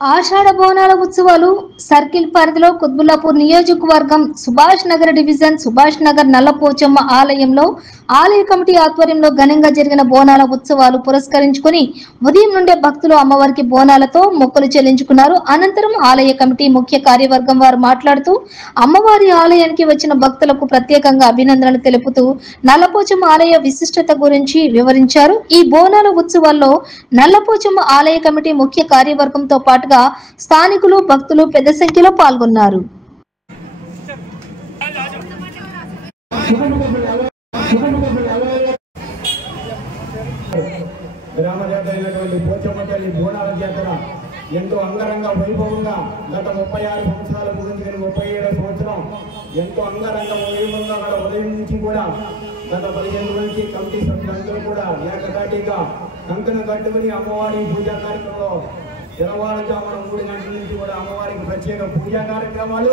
ఆషాఢ బోనాల ఉత్సవాలు సర్కిల్ పరిధిలో కుత్బుల్లాపూర్ నియోజకవర్గం సుభాష్ నగర్ డివిజన్ సుభాష్ నగర్ నల్లపోచమ్మ ఆలయంలో ఆలయ కమిటీ ఆధ్వర్యంలో ఘనంగా జరిగిన బోనాల ఉత్సవాలు పురస్కరించుకుని ఉదయం నుండే భక్తులు అమ్మవారికి బోనాలతో మొక్కులు చెల్లించుకున్నారు. అనంతరం ఆలయ కమిటీ ముఖ్య కార్యవర్గం వారు మాట్లాడుతూ అమ్మవారి ఆలయానికి వచ్చిన భక్తులకు ప్రత్యేకంగా అభినందనలు తెలుపుతూ నల్లపోచమ్మ ఆలయ విశిష్టత గురించి వివరించారు. ఈ బోనాల ఉత్సవాల్లో నల్లపోచమ్మ ఆలయ కమిటీ ముఖ్య కార్యవర్గంతో పాటు స్థానికులు భక్తులు పెద్ద సంఖ్యలో పాల్గొన్నారు. ఎంతో అంగరంగ వైభవంగా గత 36 సంవత్సరాల గురించి 37వ సంవత్సరం ఎంతో అంగరంగ వైభవంగా ఉదయం నుంచి కూడా గత 15 నుంచి కమిటీ సభ్యులందరూ కూడా ఏకదాటిగా కంకణం కట్టుకుని అమ్మవారి పూజా కార్యక్రమంలో తెల్లవారుజామున 3 గంటల నుంచి కూడా అమ్మవారికి ప్రత్యేక పూజా కార్యక్రమాలు,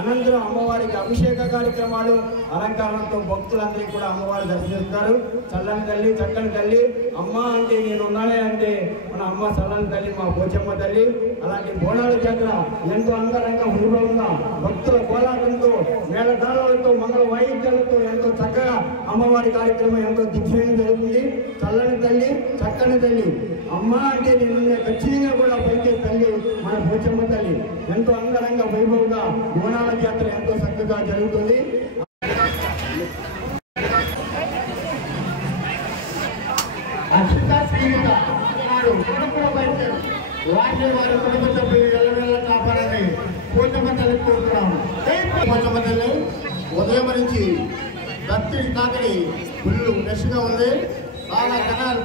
అనంతరం అమ్మవారికి అభిషేక కార్యక్రమాలు, అలంకారంతో భక్తులందరికీ కూడా అమ్మవారు దర్శిస్తారు. చల్లని తల్లి, చక్కని తల్లి, అమ్మ అంటే నేను ఉన్నానే అంటే మన అమ్మ చల్లని తల్లి, మా పోచమ్మ తల్లి. అలాంటి బోనాల జాతర ఎంతో అంగరంగ వైభవంగా భక్తుల కోలాటంతో, మేళతాళాలతో, మంగళ వాయిద్యాలతో ఎంతో చక్కగా అమ్మవారి కార్యక్రమం ఎంతో దిగ్విజయంగా జరుగుతుంది. చల్లని తల్లి, చక్కని తల్లి, అమ్మ అంటే నేను ఖచ్చితంగా కూడా పైకే తల్లి మన పోచమ్మ తల్లి. ఎంతో అంగరంగ వైభవంగా బోనాల జాతర ఎంతో చక్కగా జరుగుతుంది. వారి కుటుంబ సభ్యులు ఎల్లవేళ కాపాడని పోచమ్మ తల్లి కోరుతున్నాము. పోచమ్మ తల్లి ఉదయం నుంచి భక్తుడి కాకడి ఫుల్ ఫ్రెష్గా ఉంది. బాగా జనాలు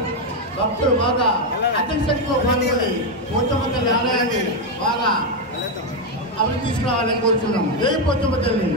భక్తులు బాగా అధిక శక్తిలో పాల్గొని పోచమ్మ తల్లి ఆలయాన్ని బాగా అభివృద్ధి తీసుకురావాలని కోరుతున్నాము. జై పోచమ్మ తల్లి.